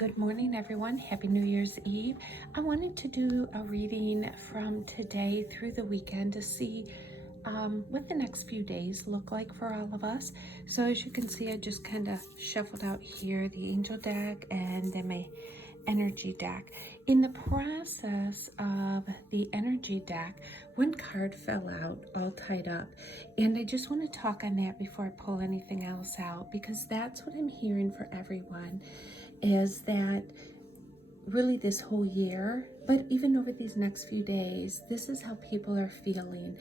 Good morning, everyone. Happy New Year's Eve. I wanted to do a reading from today through the weekend to see what the next few days look like for all of us. So as you can see, I just kind of shuffled out here the angel deck and then my energy deck. In the process of the energy deck, one card fell out all tied up, and I just want to talk on that before I pull anything else out, because that's what I'm hearing for everyone, is that really this whole year, but even over these next few days, this is how people are feeling,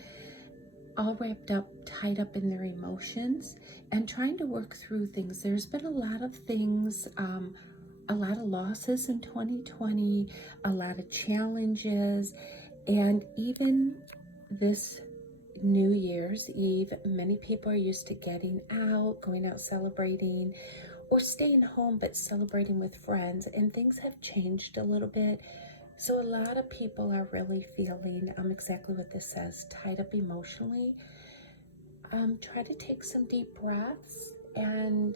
all wrapped up, tied up in their emotions and trying to work through things. There's been a lot of things, a lot of losses in 2020, a lot of challenges, and even this New Year's Eve, many people are used to getting out, going out celebrating, or staying home but celebrating with friends, and things have changed a little bit. So a lot of people are really feeling exactly what this says, tied up emotionally. Try to take some deep breaths and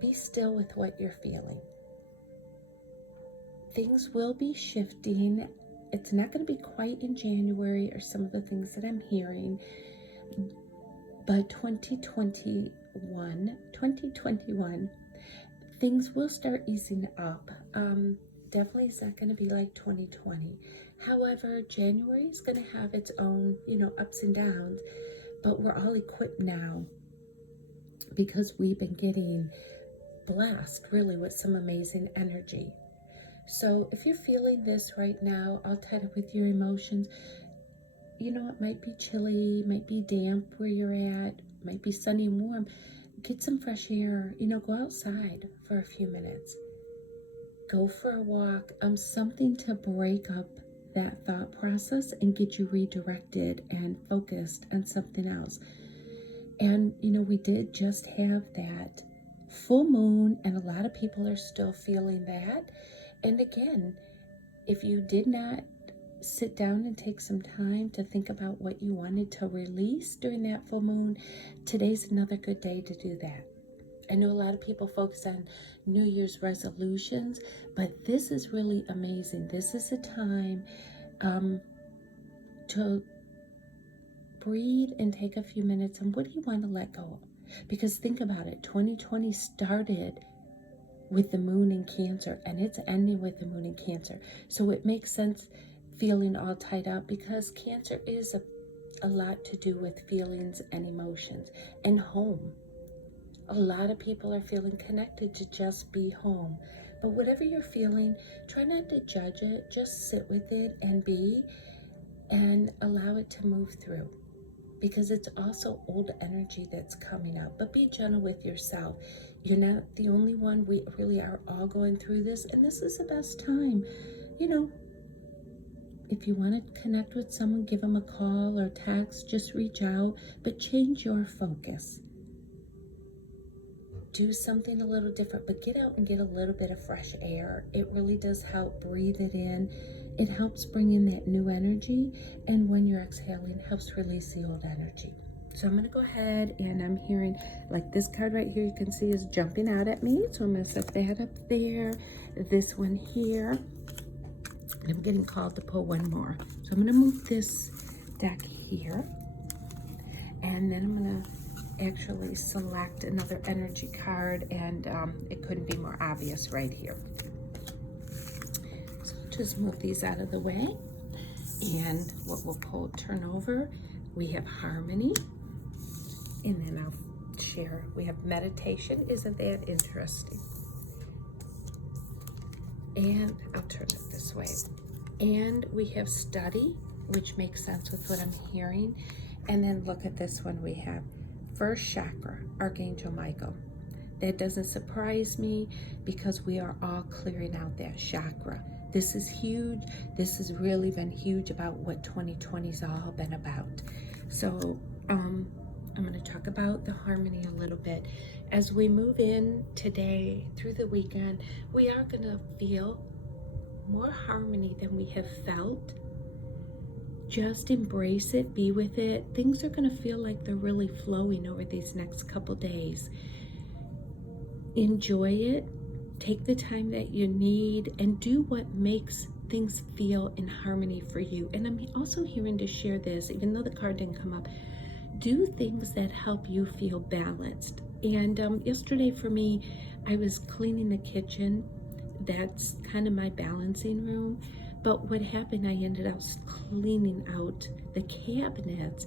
be still with what you're feeling. Things will be shifting. It's not going to be quite in January or some of the things that I'm hearing, but 2021, things will start easing up. Definitely it's not going to be like 2020. However, January is going to have its own, ups and downs, but we're all equipped now because we've been getting blessed really with some amazing energy. So if you're feeling this right now, all tied up with your emotions, it might be chilly, might be damp where you're at, might be sunny and warm. Get some fresh air, go outside for a few minutes. Go for a walk, something to break up that thought process and get you redirected and focused on something else. And, we did just have that full moon, and a lot of people are still feeling that. And again, if you did not sit down and take some time to think about what you wanted to release during that full moon, today's another good day to do that. I know a lot of people focus on New Year's resolutions, but this is really amazing. This is a time to breathe and take a few minutes. And what do you want to let go of? Because think about it, 2020 started with the moon in Cancer, and it's ending with the moon in Cancer. So it makes sense feeling all tied up, because Cancer is a lot to do with feelings and emotions and home. A lot of people are feeling connected to just be home. But whatever you're feeling, try not to judge it. Just sit with it and be, and allow it to move through, because it's also old energy that's coming out. But be gentle with yourself. You're not the only one. We really are all going through this, and this is the best time. If you want to connect with someone, give them a call or text, just reach out, but change your focus. Do something a little different, but get out and get a little bit of fresh air. It really does help. Breathe it in. It helps bring in that new energy, and when you're exhaling, helps release the old energy. So I'm going to go ahead, and I'm hearing, like this card right here, you can see is jumping out at me. So I'm going to set that up there. This one here. And I'm getting called to pull one more. So I'm going to move this deck here. And then I'm going to actually select another energy card, and it couldn't be more obvious right here. So just move these out of the way, and what we'll pull, turn over, we have harmony, and then I'll share, we have meditation. Isn't that interesting? And I'll turn it this way, and we have study, which makes sense with what I'm hearing. And then look at this one, we have first chakra, Archangel Michael. That doesn't surprise me, because we are all clearing out that chakra. This is huge. This has really been huge about what 2020's all been about. So I'm going to talk about the harmony a little bit. As we move in today through the weekend, we are going to feel more harmony than we have felt. Just embrace it, be with it. Things are going to feel like they're really flowing over these next couple days. Enjoy it. Take the time that you need and do what makes things feel in harmony for you. And I'm also hearing to share this, even though the card didn't come up. Do things that help you feel balanced. And yesterday for me, I was cleaning the kitchen. That's kind of my balancing room. But what happened, I ended up cleaning out the cabinets,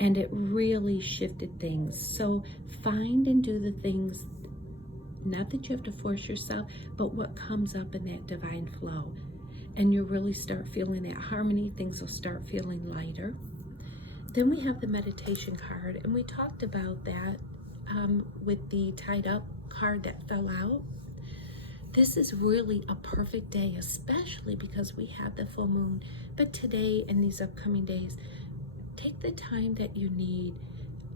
and it really shifted things. So find and do the things, not that you have to force yourself, but what comes up in that divine flow. And you'll really start feeling that harmony. Things will start feeling lighter. Then we have the meditation card, and we talked about that with the tied up card that fell out. This is really a perfect day, especially because we have the full moon. But today and these upcoming days, take the time that you need.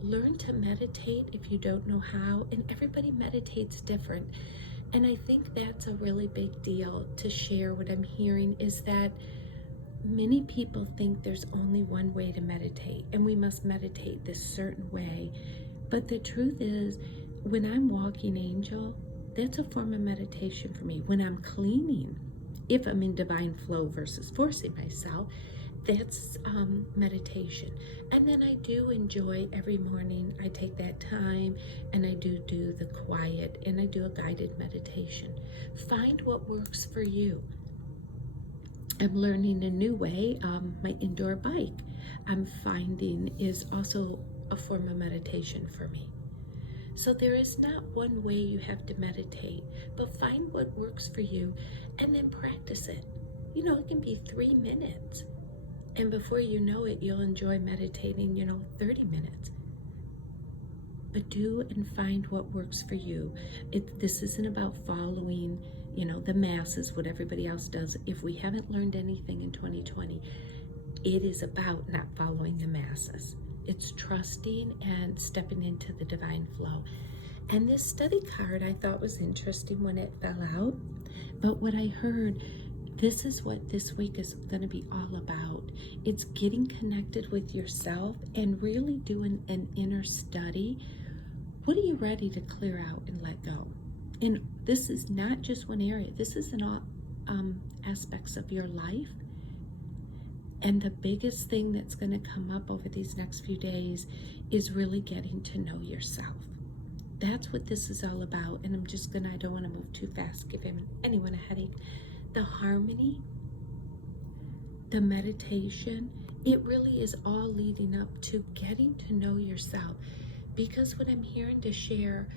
Learn to meditate if you don't know how, and everybody meditates different. And I think that's a really big deal to share. What I'm hearing is that many people think there's only one way to meditate, and we must meditate this certain way. But the truth is, when I'm walking angel, that's a form of meditation for me. When I'm cleaning, if I'm in divine flow versus forcing myself, that's meditation. And then I do enjoy every morning, I take that time and I do the quiet, and I do a guided meditation. Find what works for you. I'm learning a new way. My indoor bike, I'm finding, is also a form of meditation for me. So there is not one way you have to meditate, but find what works for you and then practice it. You know, it can be 3 minutes. And before you know it, you'll enjoy meditating, 30 minutes. But do and find what works for you. This isn't about following, the masses, what everybody else does. If we haven't learned anything in 2020, it is about not following the masses. It's trusting and stepping into the divine flow. And this study card I thought was interesting when it fell out. But what I heard, this is what this week is going to be all about. It's getting connected with yourself and really doing an inner study. What are you ready to clear out and let go? And this is not just one area. This is in all aspects of your life. And the biggest thing that's going to come up over these next few days is really getting to know yourself. That's what this is all about. And I don't want to move too fast, give anyone a headache. The harmony, the meditation, it really is all leading up to getting to know yourself. Because what I'm hearing to share,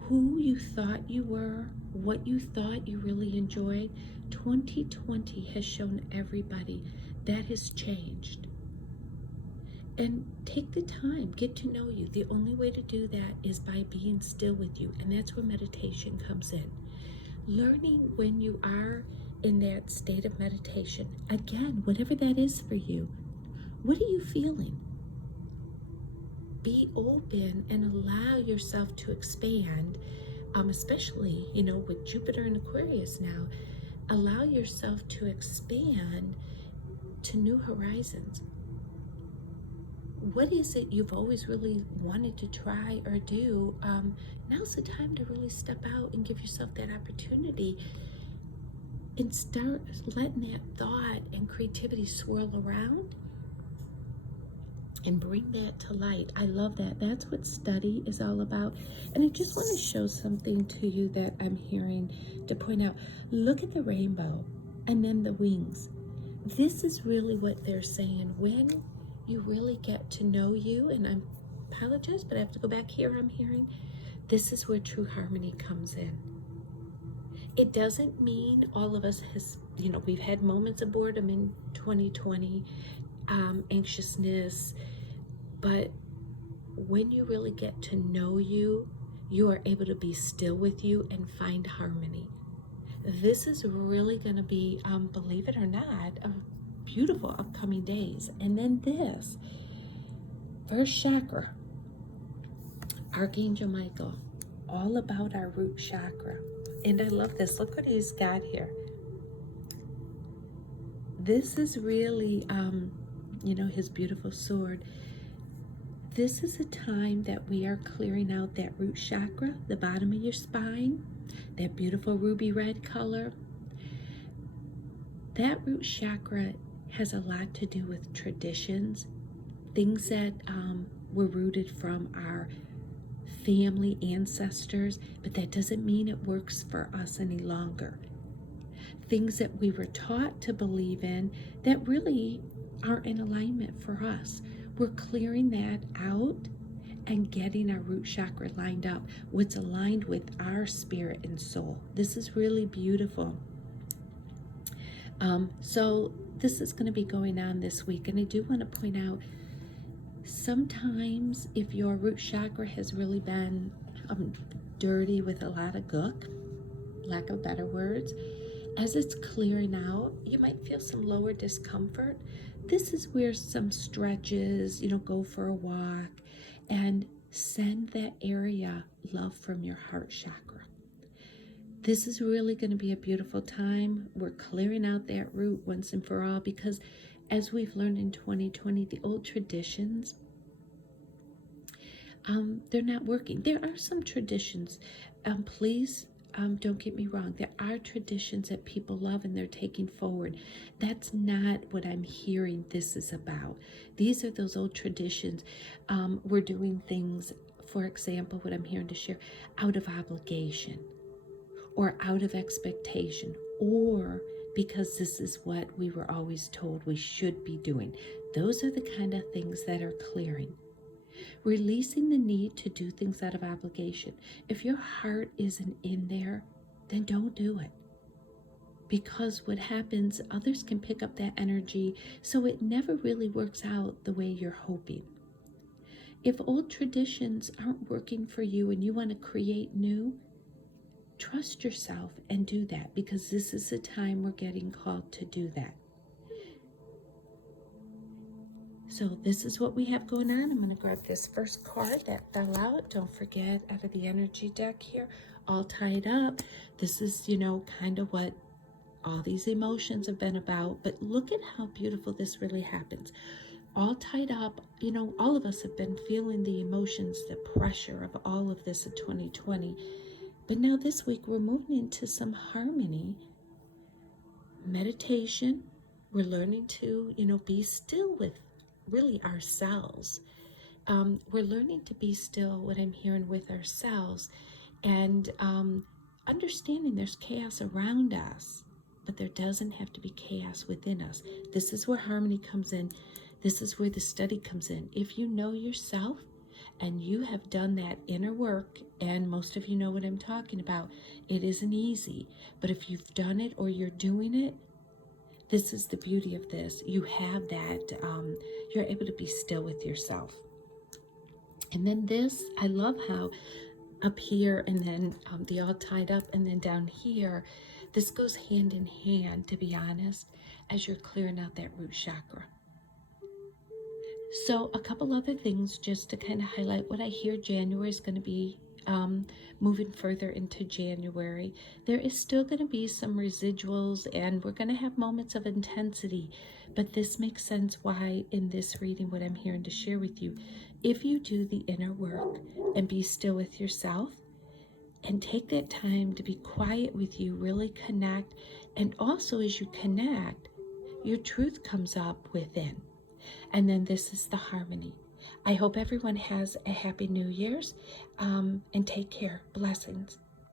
who you thought you were, what you thought you really enjoyed, 2020 has shown everybody that has changed. And take the time, get to know you. The only way to do that is by being still with you, and that's where meditation comes in. Learning when you are in that state of meditation, again, whatever that is for you, what are you feeling? Be open and allow yourself to expand, especially, with Jupiter and Aquarius now. Allow yourself to expand to new horizons. What is it you've always really wanted to try or do? Now's the time to really step out and give yourself that opportunity and start letting that thought and creativity swirl around and bring that to light. I love that. That's what study is all about. And I just want to show something to you that I'm hearing to point out. Look at the rainbow and then the wings. This is really what they're saying. When you really get to know you, and I apologize, but I have to go back here, I'm hearing, this is where true harmony comes in. It doesn't mean all of us we've had moments of boredom in 2020, anxiousness, but when you really get to know you, you are able to be still with you and find harmony. This is really going to be, believe it or not, a beautiful upcoming days. And then this, first chakra, Archangel Michael, all about our root chakra. And I love this. Look what he's got here. This is really, his beautiful sword. This is a time that we are clearing out that root chakra, the bottom of your spine, that beautiful ruby red color. That root chakra has a lot to do with traditions, things that were rooted from our family ancestors, but that doesn't mean it works for us any longer. Things that we were taught to believe in that really aren't in alignment for us. We're clearing that out and getting our root chakra lined up, what's aligned with our spirit and soul. This is really beautiful. So this is going to be going on this week, and I do want to point out, sometimes if your root chakra has really been dirty with a lot of gook, lack of better words, as it's clearing out, you might feel some lower discomfort. This is where some stretches, go for a walk and send that area love from your heart chakra. This is really going to be a beautiful time. We're clearing out that root once and for all, because as we've learned in 2020, the old traditions, they're not working. There are some traditions. Please don't get me wrong. There are traditions that people love and they're taking forward. That's not what I'm hearing this is about. These are those old traditions. We're doing things, for example, what I'm hearing to share, out of obligation or out of expectation, or because this is what we were always told we should be doing. Those are the kind of things that are clearing. Releasing the need to do things out of obligation. If your heart isn't in there, then don't do it. Because what happens, others can pick up that energy, so it never really works out the way you're hoping. If old traditions aren't working for you and you want to create new, trust yourself and do that, because this is the time we're getting called to do that. So this is what we have going on. I'm going to grab this first card that fell out. Don't forget, out of the energy deck here, all tied up. This is, kind of what all these emotions have been about. But look at how beautiful this really happens. All tied up, all of us have been feeling the emotions, the pressure of all of this in 2020. But now this week, we're moving into some harmony, meditation. We're learning to, be still with really ourselves. We're learning to be still, what I'm hearing, with ourselves, and understanding there's chaos around us, but there doesn't have to be chaos within us. This is where harmony comes in. This is where the study comes in. If you know yourself and you have done that inner work, and most of you know what I'm talking about, it isn't easy, but if you've done it or you're doing it, this is the beauty of this. You have that, you're able to be still with yourself. And then this, I love how up here and then the all tied up, and then down here, this goes hand in hand, to be honest, as you're clearing out that root chakra. So a couple other things just to kind of highlight what I hear. January is going to be moving further into January. There is still going to be some residuals, and we're going to have moments of intensity, but this makes sense why in this reading, what I'm hearing to share with you, if you do the inner work and be still with yourself and take that time to be quiet with you, really connect, and also as you connect, your truth comes up within. And then this is the harmony. I hope everyone has a happy New Year's, and take care. Blessings.